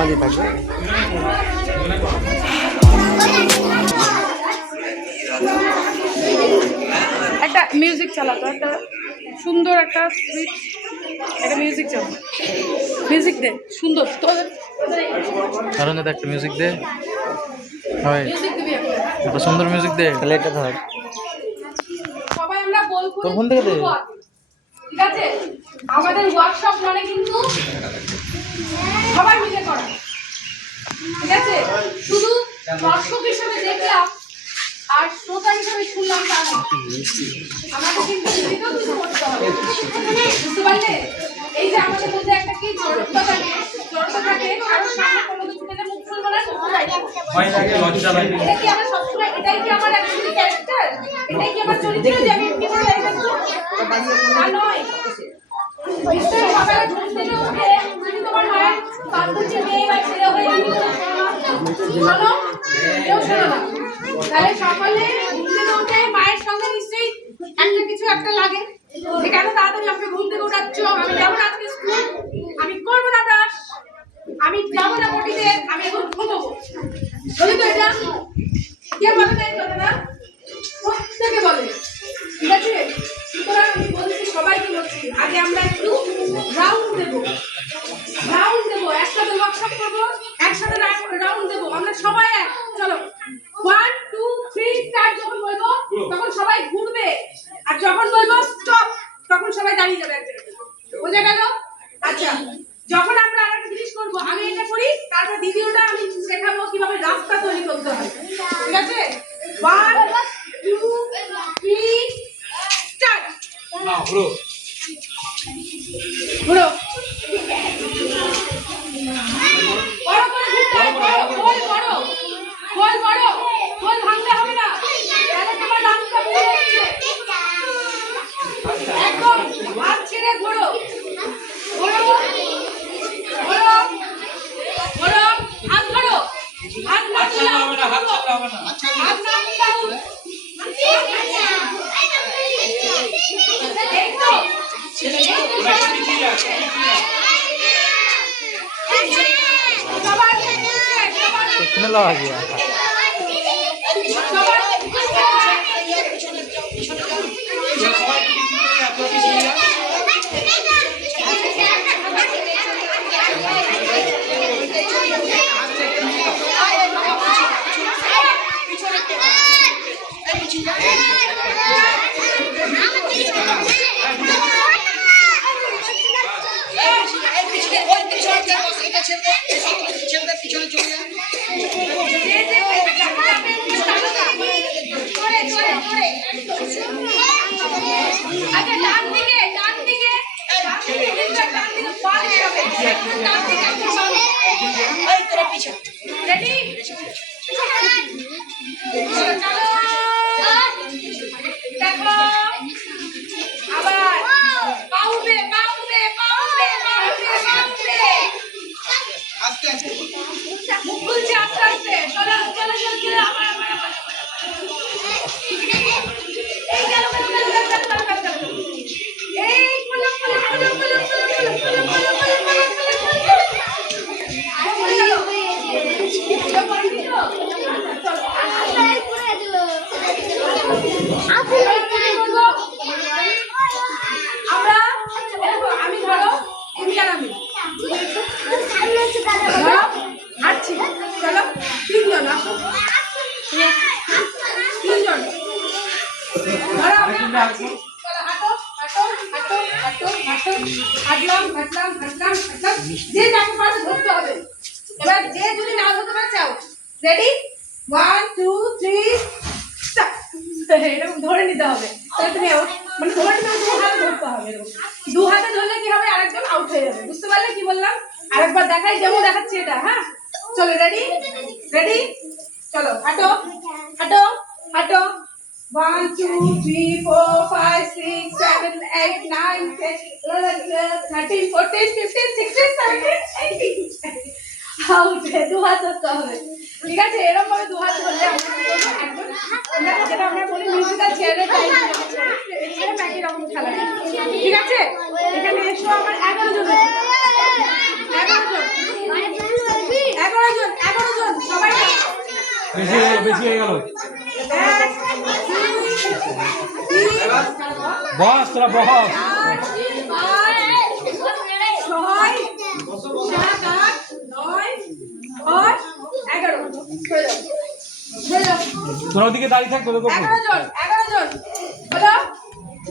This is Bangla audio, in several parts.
বৌমাজি থাকবে। একটা মিউজিক চালাতো, একটা সুন্দর একটা সুইট একটা মিউজিক চালাতো। মিউজিক দে সুন্দর তোদের কারণ একটা মিউজিক দে, হয় মিউজিক দিবি একটা সুন্দর মিউজিক দে। তাহলে এটা ধর, সবাই আমরা বলবো তোর ফোন থেকে দে। ঠিক আছে, আমাদের ওয়ার্কশপ মানে কিন্তু সবাই মিলে করা, ঠিক আছে? শুধু দর্শক হিসেবে দেখলাম আর শ্রোতা হিসেবে শুনলাম তা না, আমাদের কিন্তু নিজেকেও কিছু করতে হবে, বুঝতে পারলে? এই যে আমাদের মধ্যে একটা কি জড়তা থাকে, কারণ সামনে কোনো কিছু পেলে মুখ খুলবো না, এটা কি আমার সবসময়, এটাই কি আমার অ্যাকচুয়ালি ক্যারেক্টার, এটাই কি আমার চরিত্র যে আমি এমনি করে লাইফ করব? তা নয়। নিশ্চয়ই সকালে ঘুম থেকে উঠে যদি তোমার মায়ের বান্ধবী মেয়ে বা ছেলে হয়ে শোনো, কেউ শোনো না, তাহলে সকালে ঘুম থেকে উঠে মায়ের সঙ্গে নিশ্চয়ই একটা কিছু একটা লাগে যে কেন তাড়াতাড়ি আমাকে ঘুম থেকে উঠাচ্ছ, আমি যাবো না আজকে স্কুল, আমি করবো না ব্রাশ, আমি যাবো না পটিতে, আমি এখন ঘুমোবো। বলি তো এটা কে বলে না এই কথাটা? প্রত্যেকে বলে, ঠিক আছে? সুতরাং আমি বলছি, সবাইকে বলছি, আগে আমরা একটু রাউন্ড দেবো, একসাথে ওয়ার্কশপ করবো, একসাথে রাউন্ড দেবো, আমরা সবাই এক, চলো 1 2 3 স্টার্ট। যখন বলবো তখন সবাই ঘুরবে, আর যখন বলবো স্টপ তখন সবাই দাঁড়িয়ে যাবে এক জায়গায়, বোঝা গেল? আচ্ছা, যখন আমরা আরেকটা জিনিস করবো, আমি এটা করি, তারপর দ্বিতীয়টা আমি শেখাবো কিভাবে রাস্তা তৈরি করতে হয়, ঠিক আছে? 1 2 3 স্টার্ট। না ঘুরো, ঘুরো বড় করে ঘুরতে হবে, গোল ভাঙতে হবে না, তাহলে তোমার রাস্তা ভুলে যাচ্ছে। একদম হাত ছেড়ে ঘোরো, হাত ধরো, হাত না দিলে হবে না, হাত ছাড়লে হবে না, হাত না দিলে হবে। এই তো कितने लगा गया যে যাকে পারে ধরতে হবে। এবার যে যদি না ধরতে পারে চাও, রেডি 1 2 3 স্টার্ট। এরকম ধরে নিতে হবে, তাহলে তুমি মানে ধরে নিতে হবে, দু হাতে ধরতে হবে, এরকম দু হাতে ধরলে কি হবে, আরেকজন আউট হয়ে যাবে। বুঝতে পারলে কি বললাম? আরেকবার দেখাই, যেমন দেখাচ্ছি এটা। হ্যাঁ চলো, রেডি রেডি, চলো হাঁটো হাঁটো হাঁটো। 1 2 3 4 5 6 7 8 9 10 11 12 13 14 15 16 17 18 আউট। দু হাত ধরতে হবে, ঠিক আছে? এরকম ভাবে দু হাত ধরলে আমরা যেটা আমরা বলি মিউজিক্যাল চেয়ারের টাইপ, এছাড়া একই রকম খেলা, ঠিক আছে? এখানে এসো, আমার 11 জন, 11 জন। জন সবাই না। বেশি হয়ে গেল। 1 2 3 বস তোরা বস। 4 5 6 7 8 9 10 11 তোরা ওদিকে দাঁড়িয়ে থাক তোদের 11 জন বলো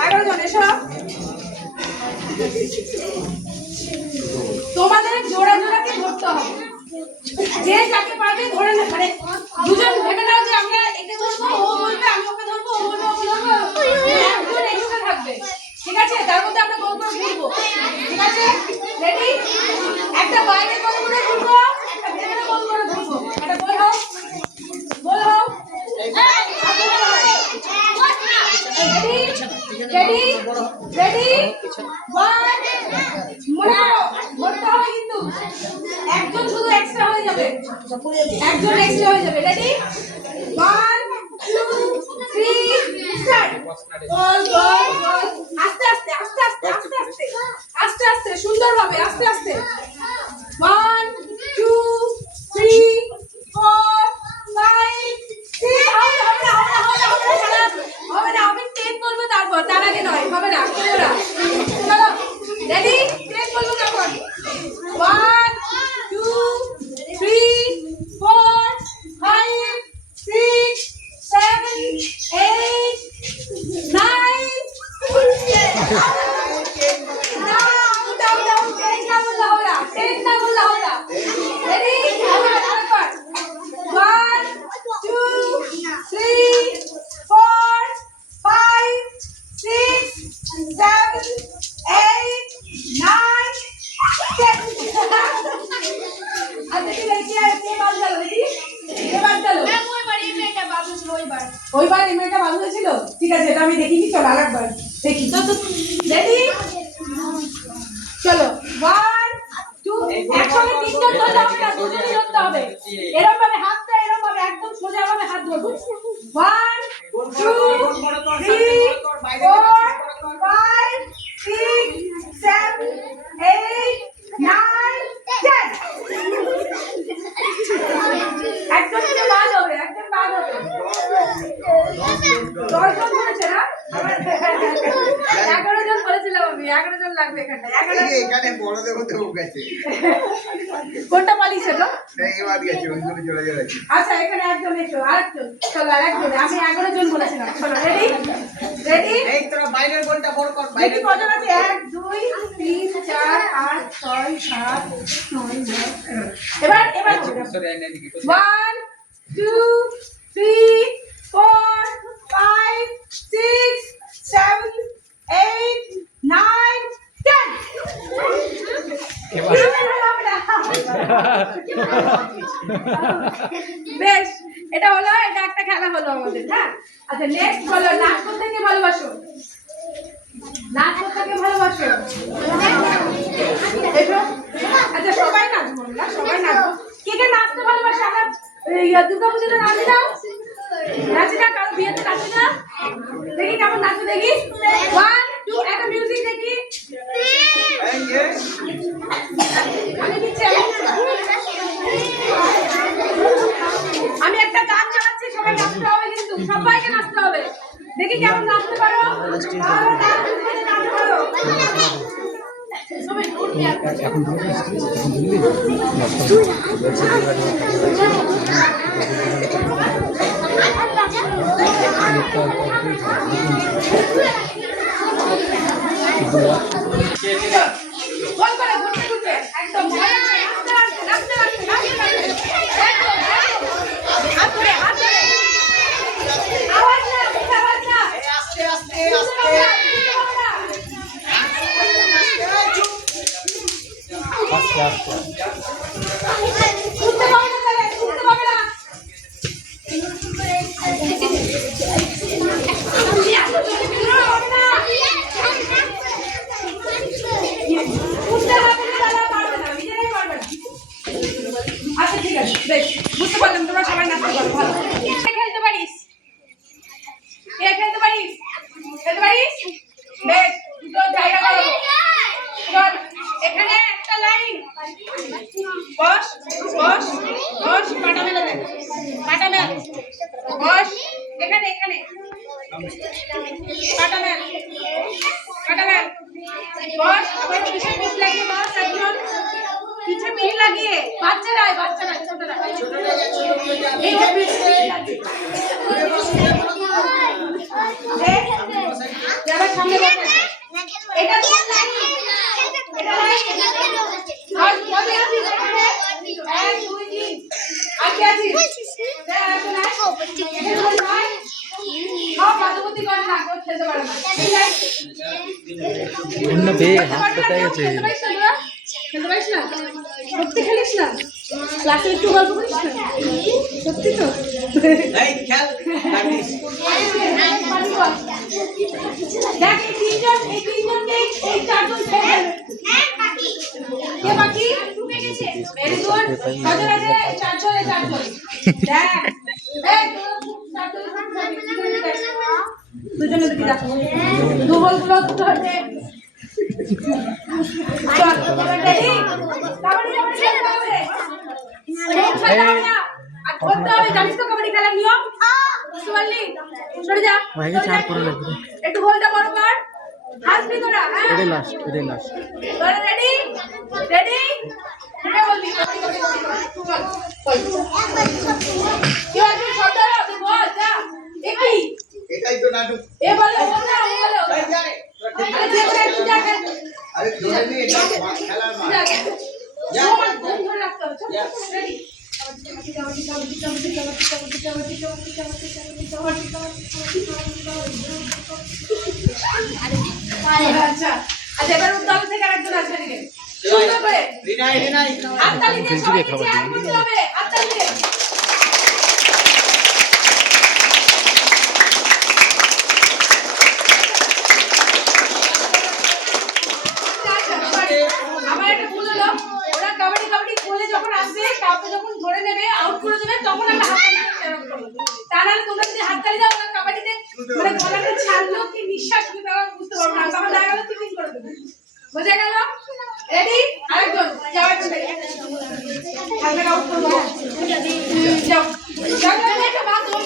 11 জন এসো। তোমাদের জোড়া জোড়াকে ধরতে হবে, যে যাকে পারবে ধরে না, মানে দুজন ভেবে নাও যে আমরা একে ধরবো, ও বলবে আমি ওকে ধরবো, ও বলবে ওকে ধরবো, একজন একসাথে থাকবে, ঠিক আছে? তার মধ্যে আমরা গোল করে ঘুরবো, ঠিক আছে? রেডি? একটা বাইরে গোল করে ঘুরবো, একটা ভেতরে গোল করে ঘুরবো। একটা গোল হোক, গোল হোক। রেডি রেডি 1 মনে করো ধরতে হবে কিন্তু একজন শুধু এক্সট্রা হয়ে যাবে, একজন এক্সট্রা হয়ে যাবে। Ready 1 2 3 start. গোল গোল গোল, আস্তে আস্তে আস্তে আস্তে আস্তে আস্তে আস্তে আস্তে সুন্দরভাবে আস্তে আস্তে 1 2 3 4 5 6 হবে না আমি 10 বলবো, তারপর তার আগে নয়, হবে না করবো না। চলো রেডি 10 বলবো তারপর 1 2 3 4 5 6 7 8 9 ওইবার এই মেয়েটা ভালো হয়েছিল, ঠিক আছে এটা আমি দেখিনি, চলো আরেকবার দেখি। তো রেডি চলো 1 2 একসঙ্গে তিনজন ধরতে হবে না, দুজনই ধরতে হবে। এরকম ভাবে হাতটা এরকম ভাবে একদম সোজা ভাবে হাত ধরবো। 1 2 3 4 5 6 7 8 9 10 একদম যে বাদ হবে, একদম বাদ হবে। 10 জন বলেছে না, 11 জন বলেছিলাম আমি, 11 জন লাগবে এখানে। 11 এখানে বড়দের মধ্যে ও গেছে, কোনটা পালিয়েছে গো? এই বাদ গেছে, ওই জন্য চলে যাচ্ছে। আচ্ছা এখানে একজন এসো, আরেকজন চলো, আরেকজন। আমি 11 জন বলেছিলাম, চলো রেডি রেডি। এই তোরা বাইরের গোলটা বড় কর, দেখি বাইরের কজন আছে। 1 2 3 4 8 6 7 9 10 11। এবার 1 2 3 4 5 6 7 8 9 10 বেশ, এটা হলো, এটা একটা খেলা হলো আমাদের। হ্যাঁ আচ্ছা নেক্সট বলো, নাচ করতে কে ভালোবাসো? নাচ করতে কে ভালোবাসো? দেখো আচ্ছা সবাই নাচবো না, সবাই নাচবো। কে কে নাচতে ভালোবাসে? আমরা দুর্গা পুজোতে নাচি না, নাচি না, কারো বিয়েতে নাচি না। দেখি কেমন নাচো দেখি। 1 2 একটা মিউজিক দেখি। আমি দিচ্ছি, আমি একটা গান চালাচ্ছি, সবাই নাচতে হবে কিন্তু, সবাইকে নাচতে হবে। দেখি কেমন নাচতে পারো, ভালো নাচতে পারো। সবাই এখন গোল করে ঘুরতে ঘুরতে একদম নাচতে নাচতে নাচতে নাচতে নাচতে একদম হাত ধরে হাত ধরে, আওয়াজ না আওয়াজ না, আস্তে আস্তে আস্তে আস্তে আস্তে ঘুরতে পাবে না, তাহলে ঘুরতে পাবে না। আচ্ছা ঠিক আছে, বেশ বুঝতে পারলাম তোমরা সবাই নাচতে পারো, ভালো। খেলতে পারিস? কে খেলতে পারিস? খেলতে পারিস? বেশ দুটো জায়গা করো। এবার এখানে একটা লাইন বস বস বস, পাটা মেলে দে, পাটা মেল, বস এখানে এখানে, পাটা মেল, পাটা মেল, বস। আবার পিছে পিঠ লাগিয়ে বস, একজন পিছে পিঠ লাগিয়ে, বাচ্চারা ছোটরা এইটা পিঠ লাগিয়ে যারা সামনে বসে এটা এটা আর কবে আছিস এখানে? 1 2 3 আগে আছিস যা এখন আয় এটা বল ভাই সব বাদবতি করে না কেউ খেলতে পারে না ঠিক আছে ভিন্ন বে হাত কোথায় গেছে? খেলতে পারিস না সত্যি খেলিস না ক্লাসে একটু গল্প করিস না সত্যি তো এই খেল প্র্যাকটিস দেখ এই তিনজনকে এই চারজন খেলে কে বাকি ভেরি গুড কজন আছে? চারজন দেখ এই দুজনে দিকে যা দু বল গুলো দুটো হচ্ছে চল রেডি কাবাডি খেলতে হবে আর ধরতে হবে জানিস তো কাবাডি খেলার নিয়ম বুঝতে পারলি সরে যা একটু বলটা বড় কর হাসবি তোরা হ্যাঁ এটাই লাস্ট তোরা রেডি এটা বলবি চল কেউ একজন শব্দ দাও তুই বল যা দেখি এটাই তো নাটক এ বলো ও বলো এই যায় আরে যে করে একটু যা খেল আরে ধরে নি এটা খেলার মাঠ যা ধরে রাখতে হবে চল রেডি আচ্ছা আচ্ছা এবার উত্তর থেকে আরেকজন আছে এদিকে সুন্দর করে রিনাই হাততালি দিয়ে সবাই চেয়ার করতে হবে হাততালি দিয়ে আমার একটা ভুল হলো ওরা কাবাডি বলে যখন আসবে কাউকে যখন ধরে নেবে আউট করে দেবে তখন আমরা হাততালি করব তাহলে তোমরা যদি হাততালি দাও ওরা কাবাডিতে মানে গলাটা ছাড়লো কি নিঃশ্বাস নিতে পারবে বুঝতে পারবে না তখন দেখা গেল টিফিন করে দেবে বুঝে গেল রেডি আরেকজন যাও একজন হাতটা আউট করব যাও যাও এটা বাদ দাও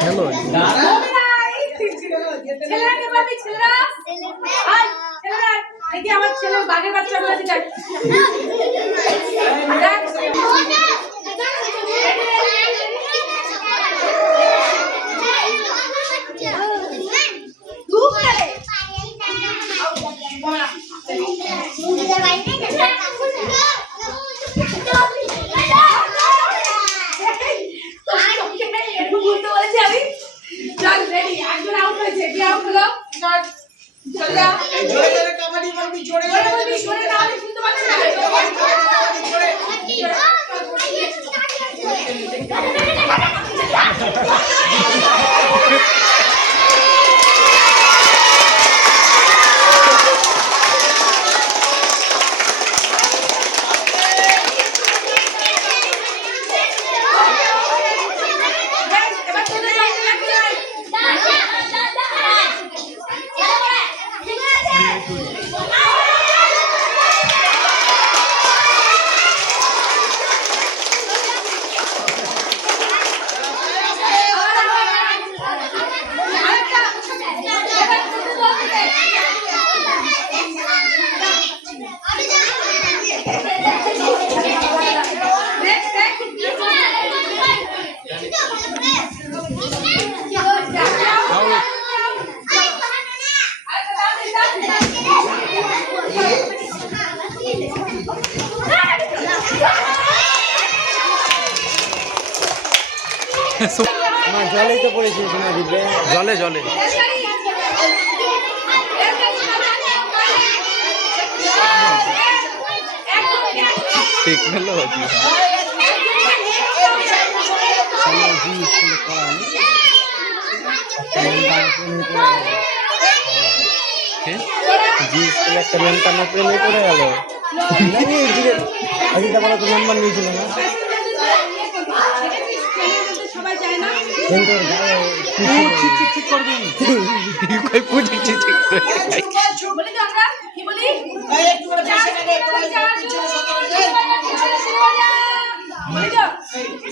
খেলো ছেলেরা কে পারবি ছেলেরা আয় ছেলেরা দেখি আমার ছেলে বাঘের বাচ্চা গুলো দিতে বলতে বলেছি আমি চল রেডি একজন আউট হয়েছে কি আউট হলো চল চলে যা জোরে জোরে কাবাডি বলবি জোরে জোরে বলবি জোরে না আমি শুনতে পাচ্ছি না এবার তোদের লাইনে লাগতে হয় জলেই তো পড়েছিস না দিবে জলে ঠিক হলো একটা মেম্বার না প্রেমে পড়ে গেল নাম্বার নিয়েছিল না সবাই যায় না? বলি তো আমরা কি বলি? একটু করে বসে গেলে একটু বলি তো?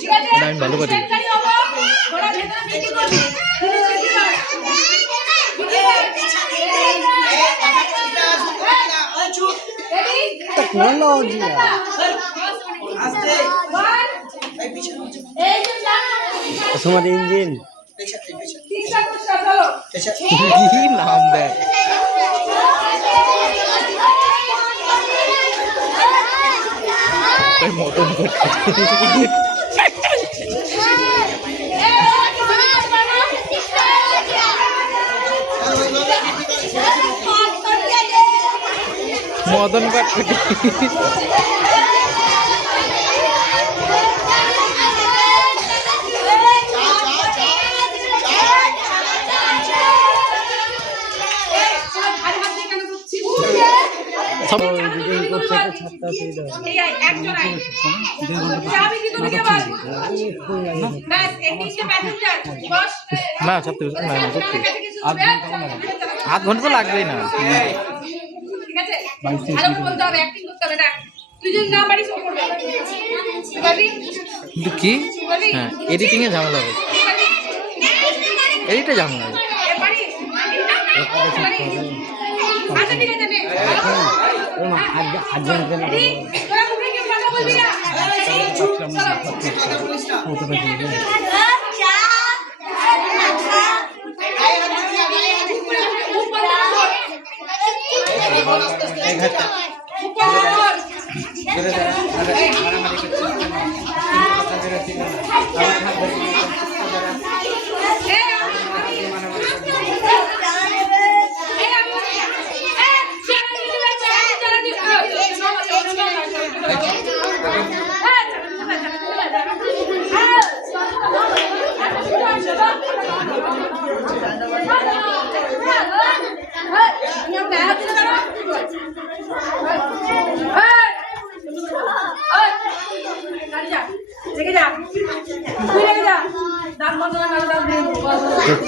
ঠিক আছে? না, আমি ভালো পারি। সেন্টারি হবো, ওরা ভেতরে মিটিং করবে। Ready? টেকনোলজি আস্তে One. এই পিছনে এই যে নাম। তোমার ইঞ্জিন তিনটা পুরস্কার চলো। কি নাম দেয় তাই মতন করছে মদন কাটছে সব ডিজাইন করছে তো ছাত্র সুবিধা এই একজন আই চাবি কি তুমি কে বল ব্যাস এই তিনটে প্যাসেঞ্জার বস না ছাত্র না না সত্যি আধ ঘন্টা তো লাগবেই না ঠিক আছে ভালো করে বলতে হবে অ্যাক্টিং করতে হবে না তুই যদি না পারিস কি করবে তুই পারবি কিন্তু কি হ্যাঁ এডিটিং এ ঝামেলা হবে এডিটে ঝামেলা হবে পারিস আচ্ছা ঠিক আছে নে রেডি তোরা মুখে কি কথা বলবি না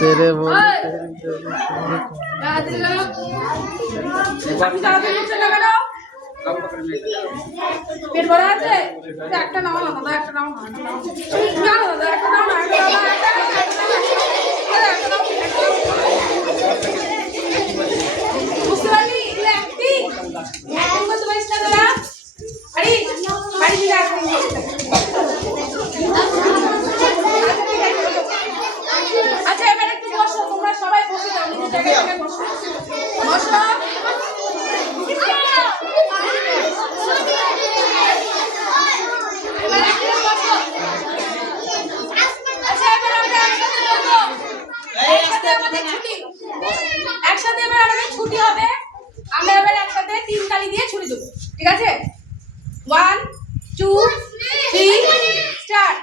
तेरे बोल পেট ভরা আছে একটা নাও না দাদা একটা নাও না দাদা একটা নাও না বুঝতে পারলি এগুলো অ্যাক্টিং অ্যাক্টিং করতে পারিস না তোরা আরে বাড়ি দিয়ে অ্যাক্টিং আচ্ছা এবার একটু বসো তোমরা সবাই বসে যাও নিজের জায়গায় থেকে বসো বসো একসাথে এবার আমাদের ছুটি হবে আমরা এবার একসাথে 3 তালি দিয়ে ছুটি দেব ঠিক আছে 1 2 3 স্টার্ট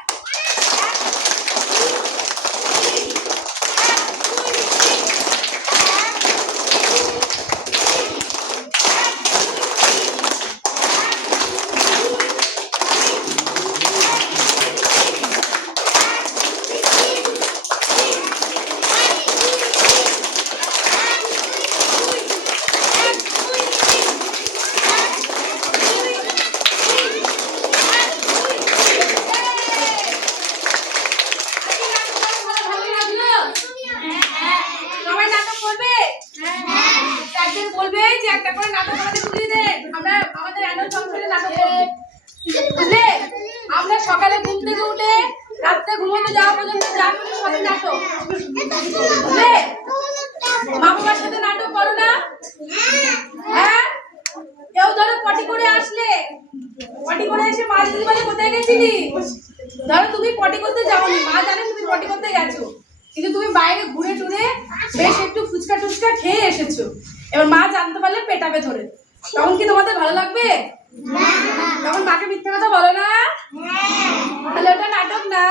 বলবে যে একটা করে নাটক আমাদের তুলে দেন আমরা আমাদের অ্যানুয়াল ফাংশনে নাটক করব বুঝলে আমরা সকালে ঘুম থেকে উঠে রাতে ঘুমোতে যাওয়া পর্যন্ত জানলে সবই নাটক বুঝলে মা বাবার সাথে নাটক করো না হ্যাঁ কেউ ধরো পটি করে আসলে পটি করে এসে মা দিদি বলে কোথায় গেছিলি ধরো তুমি পটি করতে যাওনি মা জানে তুমি পটি করতে গেছো কিন্তু তুমি বাইরে ঘুরে টুরে বেশ একটু ফুচকা টুচকা খেয়ে এসেছো এবার মা জানতে পারলে পেটাবে ধরে তখন কি তোমাদের ভালো লাগবে তখন মাকে মিথ্যা কথা বলো না তাহলে ওটা নাটক না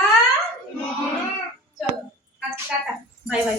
চলো আজকে টাটা বাই বাই